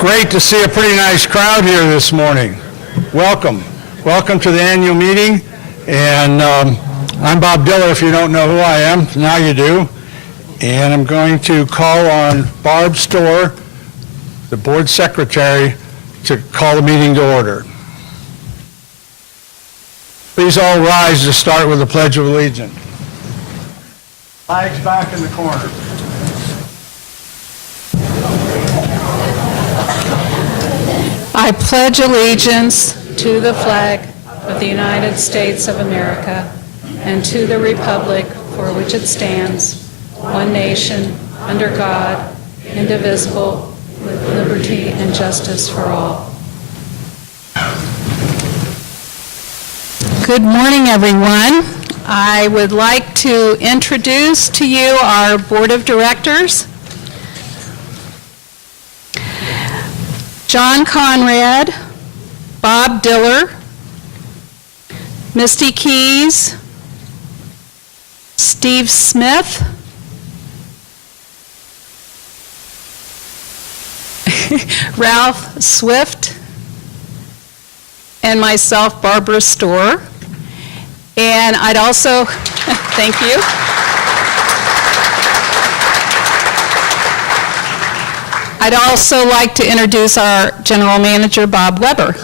Great to see a pretty nice crowd here this morning. Welcome. Welcome to the annual meeting. And I'm Bob Diller, if you don't know who I am. Now you do. And I'm going to call on Barb Storr, the board secretary, to call the meeting to order. Please all rise to start with the Pledge of Allegiance. Flags back in the corner. I pledge allegiance to the flag of the United States of America and to the republic for which it stands, one nation, under God, indivisible, with liberty and justice for all. Good morning, everyone. I would like to introduce to you our board of directors. John Conrad, Bob Diller, Misty Keys, Steve Smith, Ralph Swift, and myself, Barbara Storr. And I'd also, thank you. I'd also like to introduce our general manager, Bob Weber.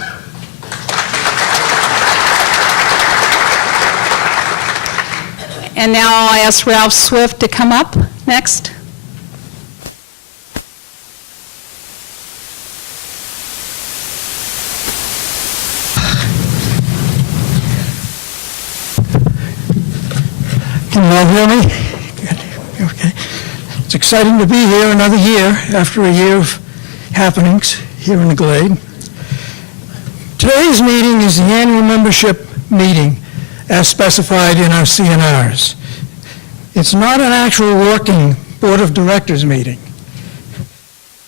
And now I'll ask Ralph Swift to come up next. Can you all hear me? Good. Okay. It's exciting to be here another year after a year of happenings here in the Glade. Today's meeting is the annual membership meeting as specified in our CNRs. It's not an actual working board of directors meeting.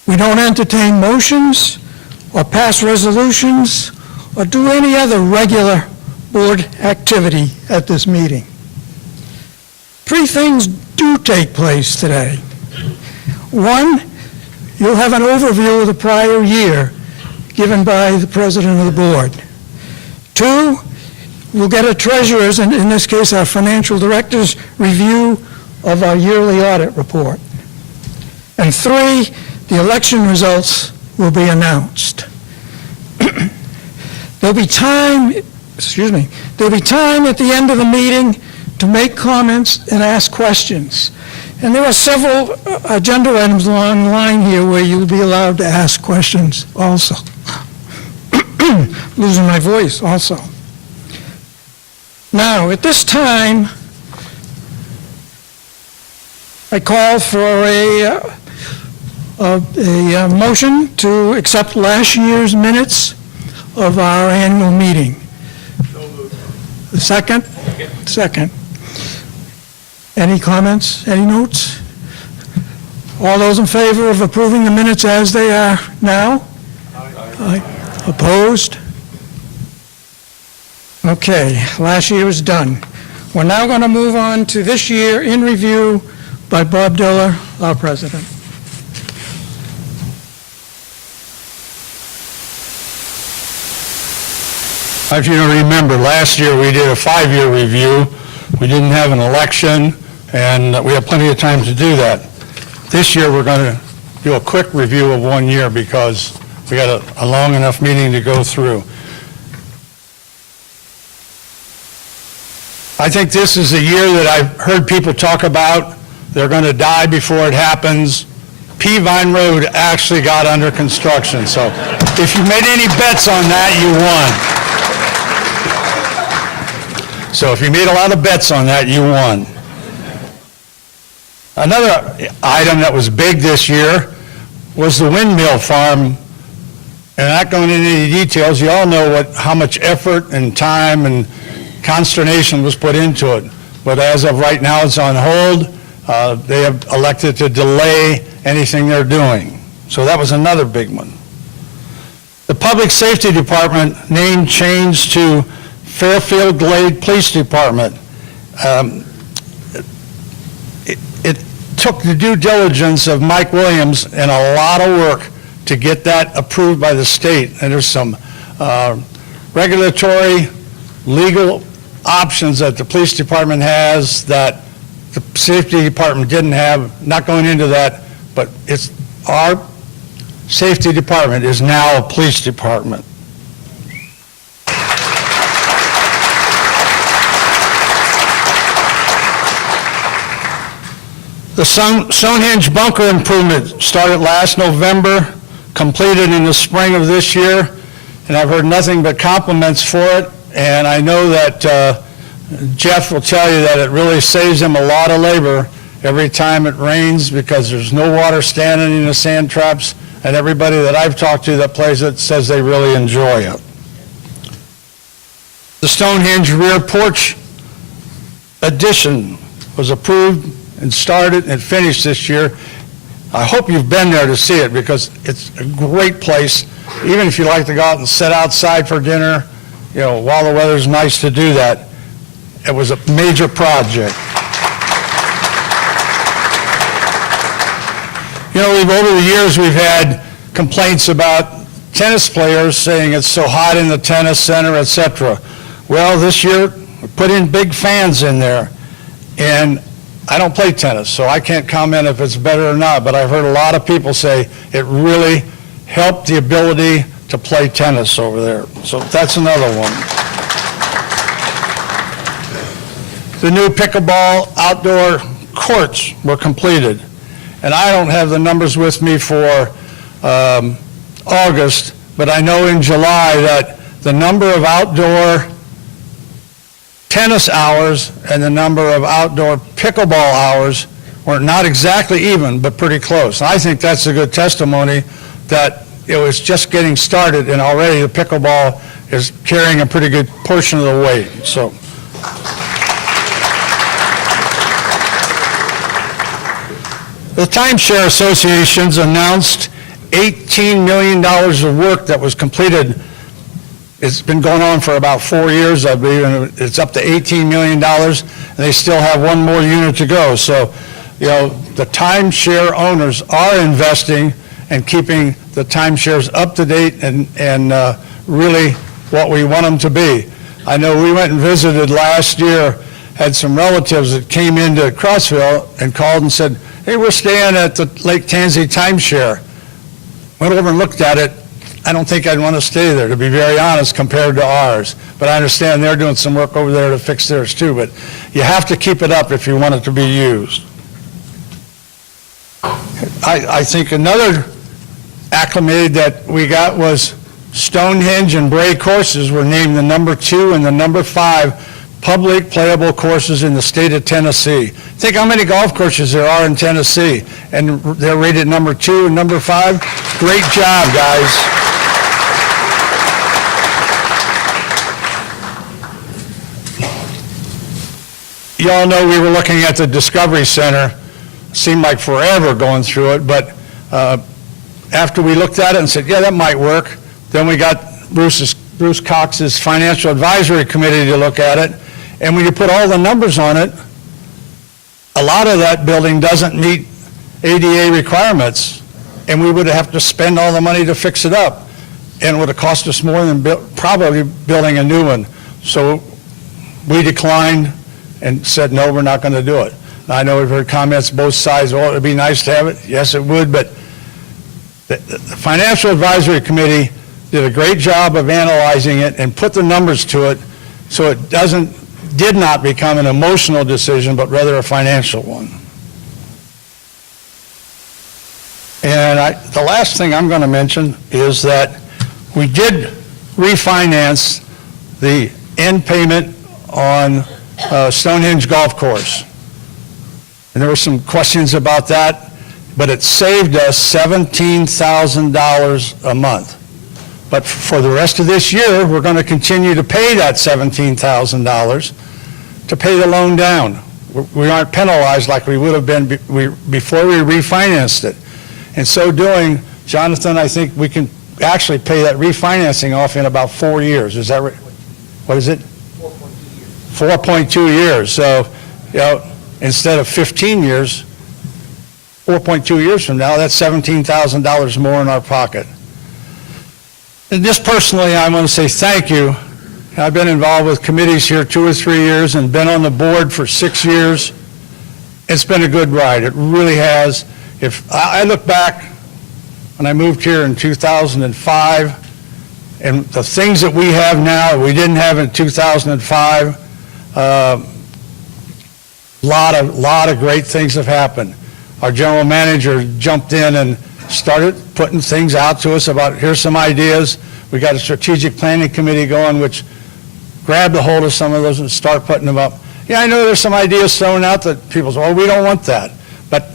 We don't entertain motions or pass resolutions or do any other regular board activity at this meeting. Three things do take place today. One, you'll have an overview of the prior year given by the president of the board. Two, we'll get a treasurer's, and in this case our financial director's, review of our yearly audit report. And three, the election results will be announced. There'll be time at the end of the meeting to make comments and ask questions. And there are several agenda items along the line here where you'll be allowed to ask questions also. Losing my voice also. Now, at this time, I call for a motion to accept last year's minutes of our annual meeting. The second? Second. Any comments? Any notes? All those in favor of approving the minutes as they are now? Aye. Opposed? Okay, last year is done. We're now going to move on to this year in review by Bob Diller, our president. If you don't remember, last year we did a 5-year review. We didn't have an election, and we have plenty of time to do that. This year we're going to do a quick review of 1 year because we got a long enough meeting to go through. I think this is a year that I've heard people talk about. They're going to die before it happens. Peavine Road actually got under construction, so if you made any bets on that, you won. So if you made a lot of bets on that, you won. Another item that was big this year was the windmill farm. And not going into any details, you all know how much effort and time and consternation was put into it. But as of right now, it's on hold. They have elected to delay anything they're doing. So that was another big one. The Public Safety Department name changed to Fairfield Glade Police Department. It took the due diligence of Mike Williams and a lot of work to get that approved by the state. And there's some regulatory, legal options that the police department has that the safety department didn't have. Not going into that, but it's our safety department is now a police department. The Stonehenge bunker improvement started last November, completed in the spring of this year, and I've heard nothing but compliments for it. And I know that Jeff will tell you that it really saves him a lot of labor every time it rains because there's no water standing in the sand traps, and everybody that I've talked to that plays it says they really enjoy it. The Stonehenge rear porch addition was approved and started and finished this year. I hope you've been there to see it because it's a great place. Even if you like to go out and sit outside for dinner, you know, while the weather's nice to do that, it was a major project. You know, over the years, we've had complaints about tennis players saying it's so hot in the tennis center, et cetera. Well, this year, we put in big fans in there, and I don't play tennis, so I can't comment if it's better or not, but I've heard a lot of people say it really helped the ability to play tennis over there. So that's another one. The new pickleball outdoor courts were completed. And I don't have the numbers with me for August, but I know in July that the number of outdoor tennis hours and the number of outdoor pickleball hours were not exactly even, but pretty close. And I think that's a good testimony that it was just getting started, and already the pickleball is carrying a pretty good portion of the weight. So. The timeshare associations announced $18 million of work that was completed. It's been going on for about 4 years, I believe, and it's up to $18 million, and they still have one more unit to go. So, you know, the timeshare owners are investing and keeping the timeshares up to date and really what we want them to be. I know we went and visited last year, had some relatives that came into Crossville and called and said, hey, we're staying at the Lake Tansy timeshare. Went over and looked at it. I don't think I'd want to stay there, to be very honest, compared to ours. But I understand they're doing some work over there to fix theirs too. But you have to keep it up if you want it to be used. I think another acclimated that we got was Stonehenge and Bray courses were named the number 2 and the number 5 public playable courses in the state of Tennessee. Think how many golf courses there are in Tennessee, and they're rated number 2 and number 5. Great job, guys. You all know we were looking at the Discovery Center. Seemed like forever going through it, but after we looked at it and said, yeah, that might work, then we got Bruce Cox's Financial Advisory Committee to look at it. And when you put all the numbers on it, a lot of that building doesn't meet ADA requirements, and we would have to spend all the money to fix it up. And it would have cost us more than probably building a new one. So we declined and said, no, we're not going to do it. Now, I know we've heard comments both sides, oh, it would be nice to have it. Yes, it would, but the Financial Advisory Committee did a great job of analyzing it and put the numbers to it so it did not become an emotional decision, but rather a financial one. And the last thing I'm going to mention is that we did refinance the end payment on Stonehenge Golf Course. And there were some questions about that, but it saved us $17,000 a month. But for the rest of this year, we're going to continue to pay that $17,000 to pay the loan down. We aren't penalized like we would have been before we refinanced it. In so doing, Jonathan, I think we can actually pay that refinancing off in about 4 years. Is that right? What is it? 4.2 years. So, you know, instead of 15 years, 4.2 years from now, that's $17,000 more in our pocket. And just personally, I want to say thank you. I've been involved with committees here 2 or 3 years and been on the board for 6 years. It's been a good ride. It really has. If I look back when I moved here in 2005, and the things that we have now, we didn't have in 2005, lot of great things have happened. Our general manager jumped in and started putting things out to us about, here's some ideas. We got a strategic planning committee going, which grabbed a hold of some of those and start putting them up. Yeah, I know there's some ideas thrown out that people say, well, we don't want that. But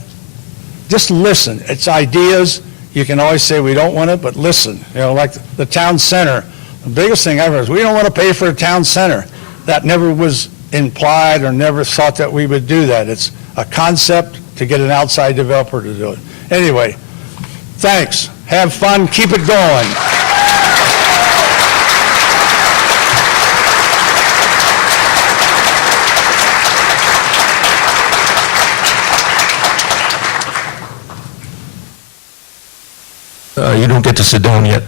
just listen. It's ideas. You can always say we don't want it, but listen. You know, like the town center. The biggest thing I've heard is we don't want to pay for a town center. That never was implied or never thought that we would do that. It's a concept to get an outside developer to do it. Anyway, thanks. Have fun. Keep it going. You don't get to sit down yet.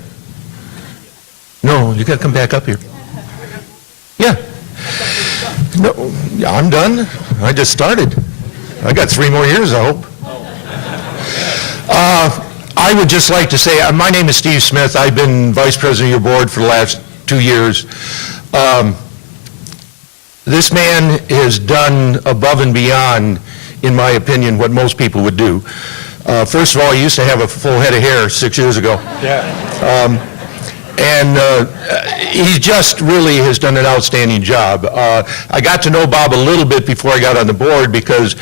No, you got to come back up here. Yeah. No, yeah, I'm done. I just started. I got 3 more years, I hope. I would just like to say, my name is Steve Smith. I've been vice president of your board for the last 2 years. This man has done above and beyond, in my opinion, what most people would do. First of all, he used to have a full head of hair 6 years ago. Yeah. He just really has done an outstanding job. I got to know Bob a little bit before I got on the board because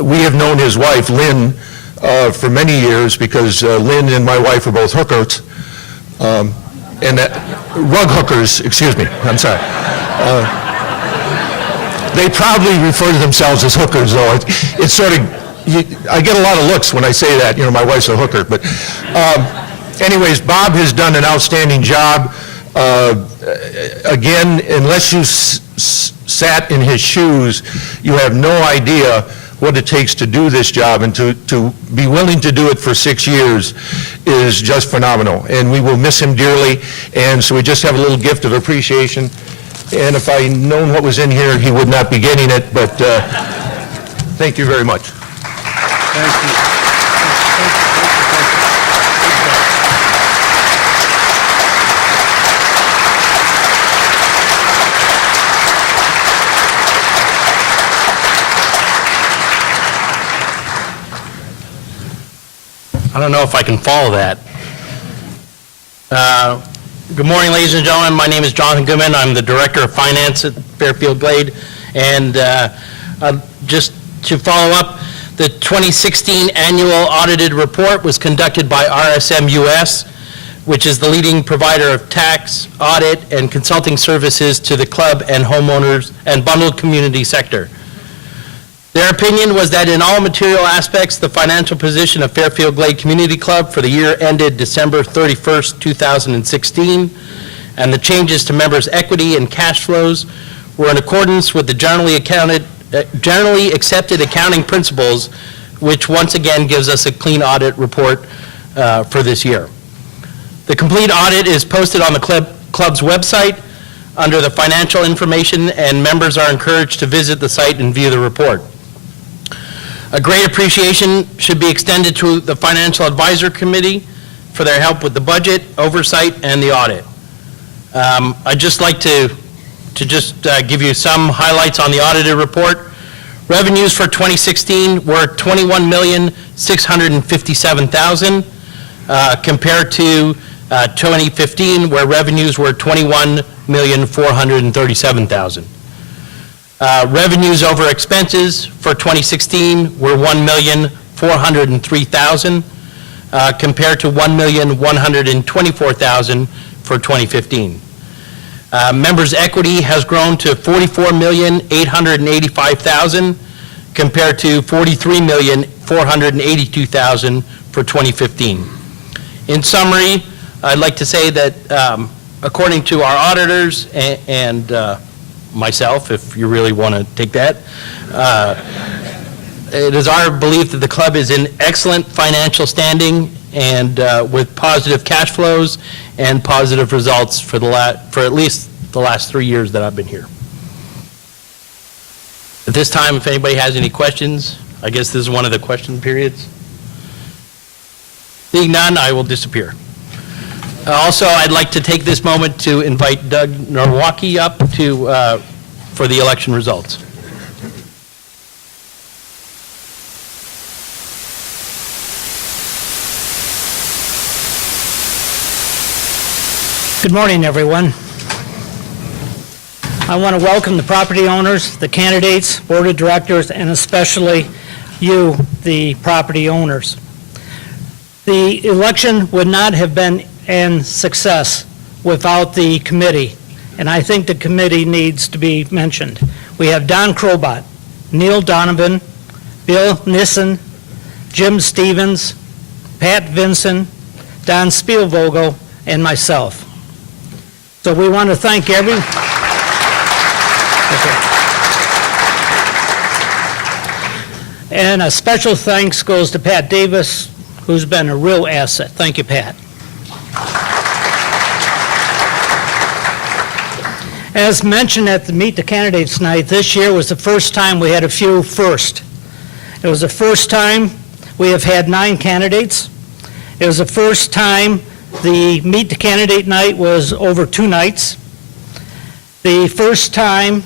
we have known his wife, Lynn, for many years because Lynn and my wife are both hookers. Rug hookers, excuse me, I'm sorry. They proudly refer to themselves as hookers, though. It's sort of, I get a lot of looks when I say that, you know, my wife's a hooker. But anyways, Bob has done an outstanding job. Again, unless you sat in his shoes, you have no idea what it takes to do this job, and to be willing to do it for 6 years is just phenomenal. And we will miss him dearly, and so we just have a little gift of appreciation. And if I'd known what was in here, he would not be getting it, but thank you very much. Thank you. I don't know if I can follow that. Good morning, ladies and gentlemen. My name is Jonathan Goodman. I'm the Director of Finance at Fairfield Glade. And just to follow up, the 2016 annual audited report was conducted by RSM US, which is the leading provider of tax, audit, and consulting services to the club and homeowners and bundled community sector. Their opinion was that in all material aspects, the financial position of Fairfield Glade Community Club for the year ended December 31st, 2016, and the changes to members' equity and cash flows were in accordance with the generally accepted accounting principles, which once again gives us a clean audit report for this year. The complete audit is posted on the club's website under the financial information, and members are encouraged to visit the site and view the report. A great appreciation should be extended to the Financial Advisor Committee for their help with the budget, oversight, and the audit. I'd just like to give you some highlights on the audited report. Revenues for 2016 were $21,657,000 compared to 2015, where revenues were $21,437,000. Revenues over expenses for 2016 were $1,403,000 compared to $1,124,000 for 2015. Members' equity has grown to $44,885,000 compared to $43,482,000 for 2015. In summary, I'd like to say that according to our auditors and myself, if you really want to take that, it is our belief that the club is in excellent financial standing and with positive cash flows and positive results for at least the last 3 years that I've been here. At this time, if anybody has any questions, I guess this is one of the question periods. Seeing none, I will disappear. Also, I'd like to take this moment to invite Doug Norwalke up for the election results. Good morning, everyone. I want to welcome the property owners, the candidates, board of directors, and especially you, the property owners. The election would not have been a success without the committee, and I think the committee needs to be mentioned. We have Don Crobot, Neil Donovan, Bill Nissen, Jim Stevens, Pat Vinson, Don Spielvogel, and myself. So we want to thank And a special thanks goes to Pat Davis, who's been a real asset. Thank you, Pat. As mentioned at the Meet the Candidates night, this year was the first time we had a few first. It was the first time we have had 9 candidates. It was the first time the Meet the Candidate night was over 2 nights. The first time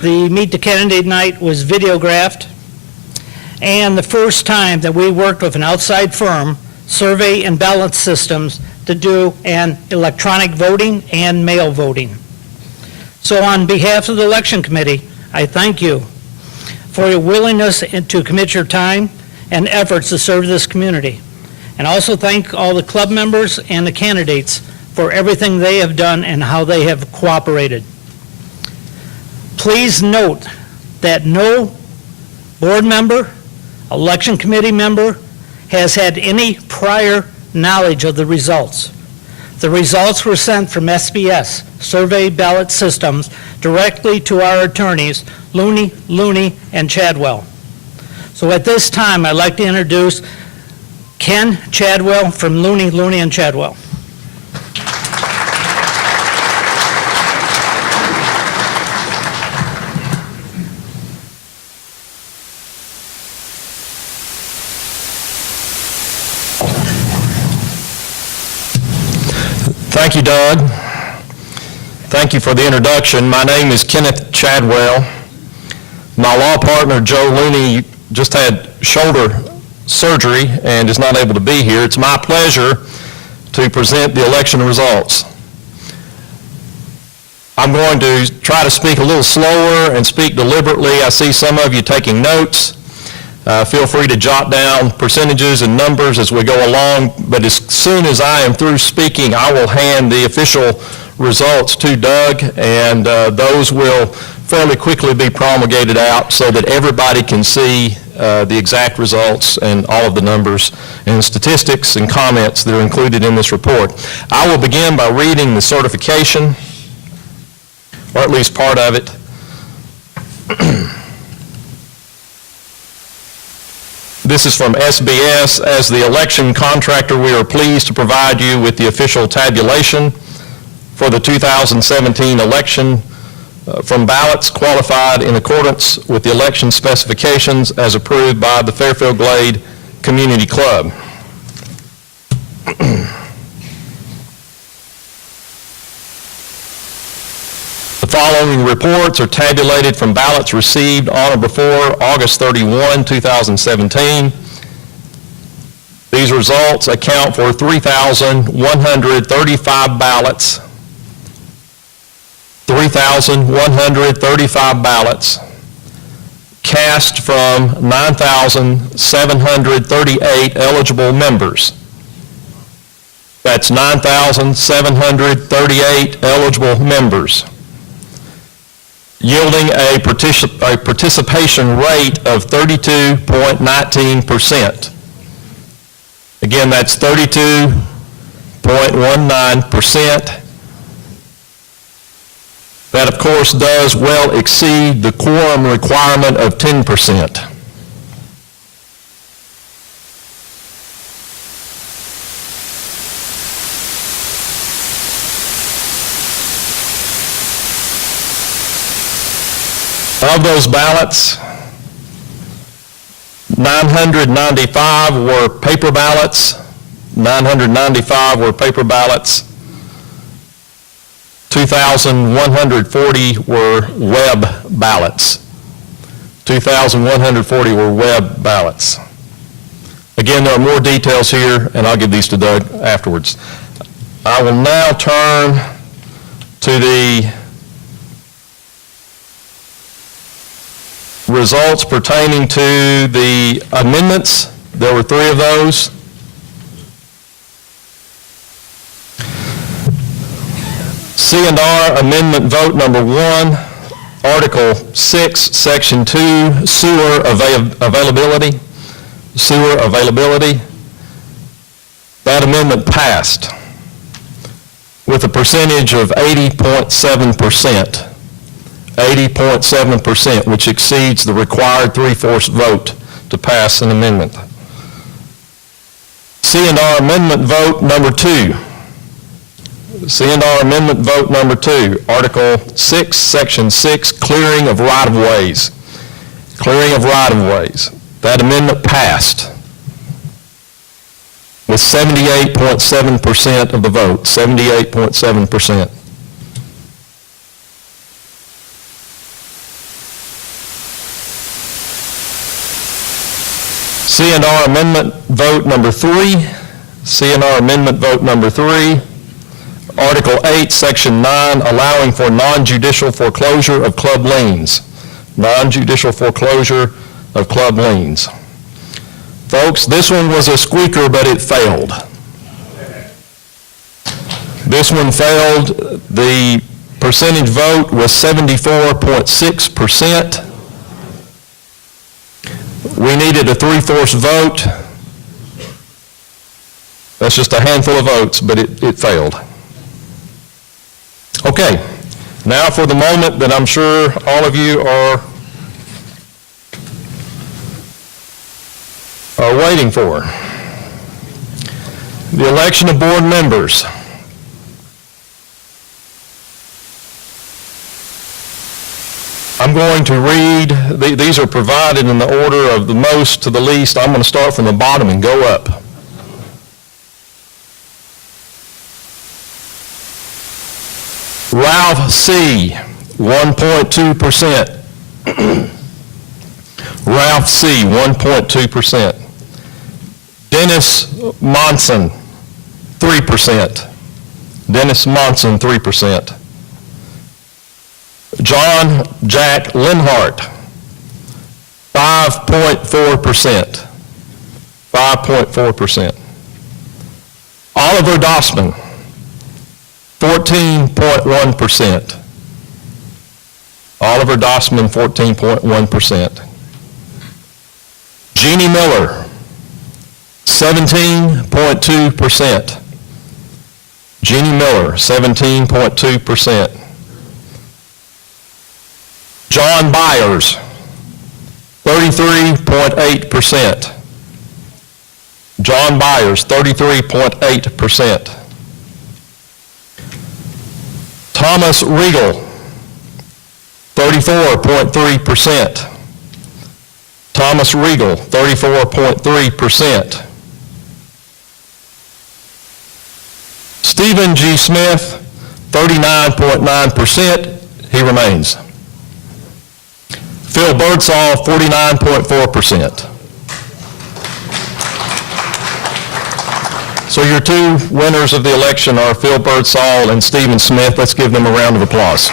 the Meet the Candidate night was videographed. And the first time that we worked with an outside firm, Survey and Ballot Systems, to do an electronic voting and mail voting. So on behalf of the Election Committee, I thank you for your willingness to commit your time and efforts to serve this community. And also thank all the club members and the candidates for everything they have done and how they have cooperated. Please note that no board member, election committee member has had any prior knowledge of the results. The results were sent from SBS, Survey Ballot Systems, directly to our attorneys, Looney, and Chadwell. So at this time, I'd like to introduce Ken Chadwell from Looney, and Chadwell. Thank you, Doug. Thank you for the introduction. My name is Kenneth Chadwell. My law partner, Joe Looney, just had shoulder surgery and is not able to be here. It's my pleasure to present the election results. I'm going to try to speak a little slower and speak deliberately. I see some of you taking notes. Feel free to jot down percentages and numbers as we go along, but as soon as I am through speaking, I will hand the official results to Doug, and those will fairly quickly be promulgated out so that everybody can see the exact results and all of the numbers and statistics and comments that are included in this report. I will begin by reading the certification, or at least part of it. This is from SBS. As the election contractor, we are pleased to provide you with the official tabulation for the 2017 election from ballots qualified in accordance with the election specifications as approved by the Fairfield Glade Community Club. The following reports are tabulated from ballots received on or before August 31, 2017. These results account for 3,135 ballots. 3,135 ballots cast from 9,738 eligible members. That's 9,738 eligible members, yielding a participation rate of 32.19%. Again, that's 32.19%. That, of course, does well exceed the quorum requirement of 10%. Of those ballots, 995 were paper ballots. 995 were paper ballots. 2,140 were web ballots. 2,140 were web ballots. Again, there are more details here, and I'll give these to Doug afterwards. I will now turn to the results pertaining to the amendments. There were 3 of those. C&R Amendment Vote Number 1, Article 6, Section 2, Sewer Availability. Sewer Availability. That amendment passed with a percentage of 80.7%. 80.7%, which exceeds the required 3/4 vote to pass an amendment. C&R Amendment Vote Number 2. C&R Amendment Vote Number 2, Article 6, Section 6, Clearing of Right-of-Ways. Clearing of right-of-ways. That amendment passed with 78.7% of the vote, 78.7%. C&R Amendment Vote Number 3, C&R Amendment Vote Number 3, Article 8, Section 9, allowing for non-judicial foreclosure of club liens. Non-judicial foreclosure of club liens. Folks, this one was a squeaker, but it failed. This one failed. The percentage vote was 74.6%. We needed a 3/4 vote. That's just a handful of votes, but it failed. Okay, now for the moment that I'm sure all of you are waiting for. The election of board members. I'm going to read, these are provided in the order of the most to the least. I'm going to start from the bottom and go up. Ralph C., 1.2%. Ralph C., 1.2%. Dennis Monson, 3%. Dennis Monson, 3%. John Jack Linhart, 5.4%. 5.4%. Oliver Dossman, 14.1%. Oliver Dossman, 14.1%. Jeannie Miller, 17.2%. Jeannie Miller, 17.2%. John Byers, 33.8%. John Byers, 33.8%. Thomas Regal, 34.3%. Thomas Regal, 34.3%. Stephen G. Smith, 39.9%. He remains. Phil Birdsall, 49.4%. So your 2 winners of the election are Phil Birdsall and Stephen Smith. Let's give them a round of applause.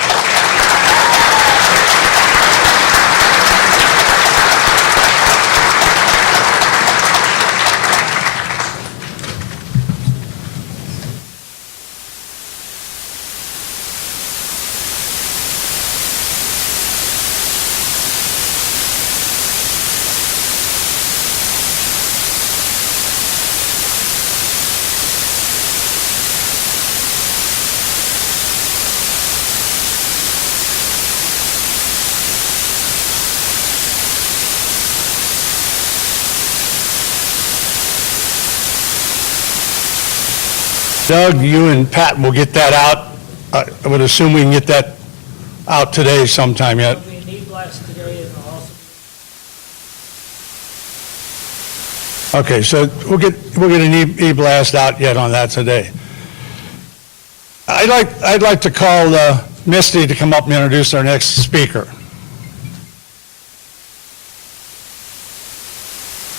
Doug, you and Pat will get that out. I would assume we can get that out today sometime yet. We need last Okay, so we'll get an e-blast out yet on that today. I'd like to call Misty to come up and introduce our next speaker.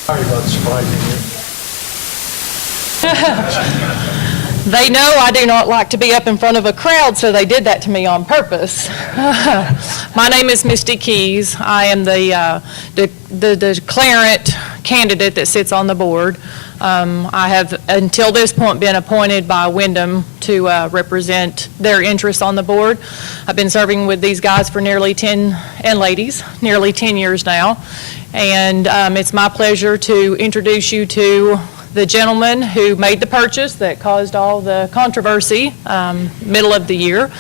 Sorry about surprising you. They know I do not like to be up in front of a crowd, so they did that to me on purpose. My name is Misty Keys. I am the declarant candidate that sits on the board. I have, until this point, been appointed by Wyndham to represent their interests on the board. I've been serving with these guys for nearly 10 years now. And it's my pleasure to introduce you to the gentleman who made the purchase that caused all the controversy middle of the year.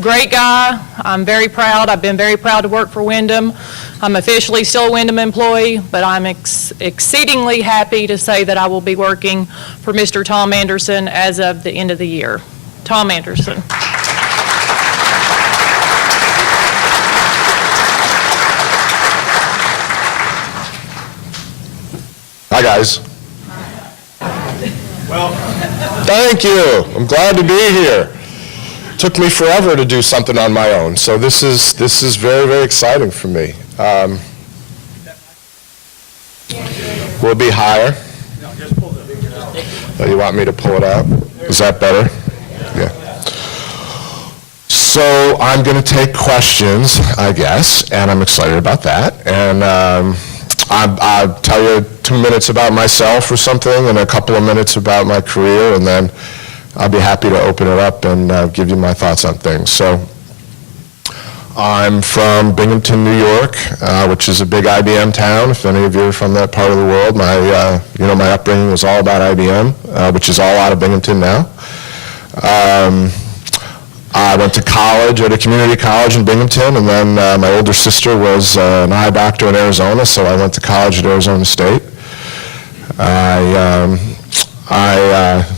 Great guy. I'm very proud. I've been very proud to work for Wyndham. I'm officially still a Wyndham employee, but I'm exceedingly happy to say that I will be working for Mr. Tom Anderson as of the end of the year. Tom Anderson. Hi, guys. Well, thank you. I'm glad to be here. Took me forever to do something on my own, so this is very, very exciting for me. Will it be higher? Oh, you want me to pull it out? Is that better? Yeah. So I'm going to take questions, I guess, and I'm excited about that. And I'll tell you 2 minutes about myself or something, and a couple of minutes about my career, and then I'll be happy to open it up and give you my thoughts on things. So I'm from Binghamton, New York, which is a big IBM town. If any of you are from that part of the world, my upbringing was all about IBM, which is all out of Binghamton now. I went to college at a community college in Binghamton, and then my older sister was an eye doctor in Arizona, so I went to college at Arizona State.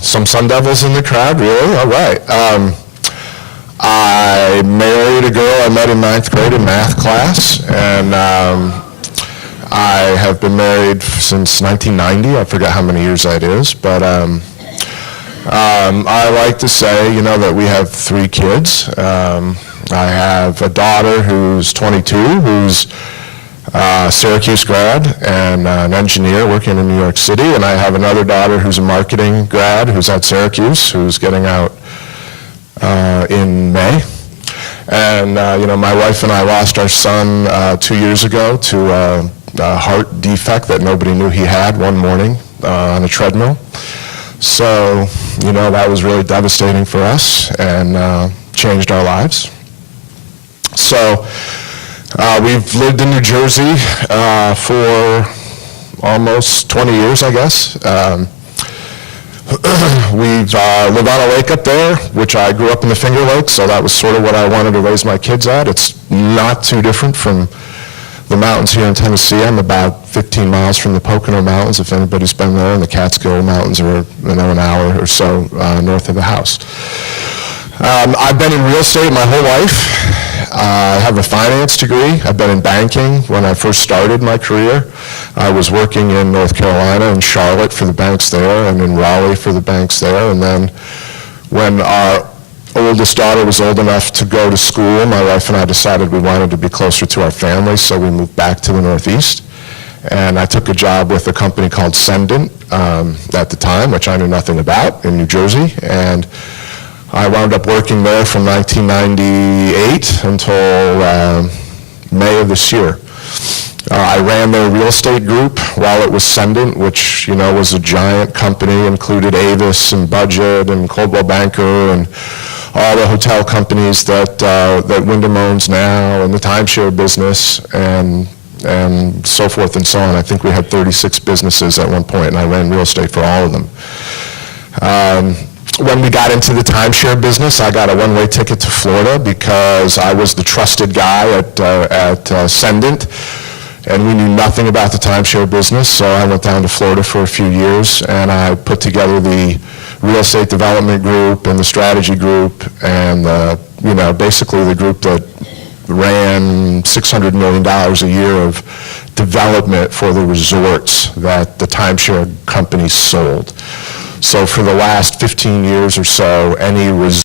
Some Sun Devils in the crowd, really? All right. I married a girl I met in 9th grade in math class, and I have been married since 1990. I forget how many years that is, but I like to say, that we have 3 kids. I have a daughter who's 22, who's Syracuse grad and an engineer working in New York City, and I have another daughter who's a marketing grad who's at Syracuse, who's getting out in May. And, my wife and I lost our son 2 years ago to a heart defect that nobody knew he had one morning on a treadmill. So, that was really devastating for us and changed our lives. So, we've lived in New Jersey for almost 20 years, I guess. We've lived on a lake up there, which I grew up in the Finger Lakes, so that was sort of what I wanted to raise my kids at. It's not too different from the mountains here in Tennessee. I'm about 15 miles from the Pocono Mountains, if anybody's been there, and the Catskill Mountains are an hour or so north of the house. I've been in real estate my whole life. I have a finance degree. I've been in banking when I first started my career. I was working in North Carolina and Charlotte for the banks there, and in Raleigh for the banks there. And then when our oldest daughter was old enough to go to school, my wife and I decided we wanted to be closer to our family, so we moved back to the Northeast. And I took a job with a company called Cendant at the time, which I knew nothing about, in New Jersey. And I wound up working there from 1998 until May of this year. I ran their real estate group while it was Cendant, which, was a giant company, included Avis and Budget and Coldwell Banker and all the hotel companies that Wyndham owns now, and the timeshare business, and so forth and so on. I think we had 36 businesses at one point, and I ran real estate for all of them. When we got into the timeshare business, I got a one-way ticket to Florida because I was the trusted guy at Cendant, and we knew nothing about the timeshare business, so I went down to Florida for a few years, and I put together the real estate development group and the strategy group and, basically the group that ran $600 million a year of development for the resorts that the timeshare companies sold. So for the last 15 years or so, any resort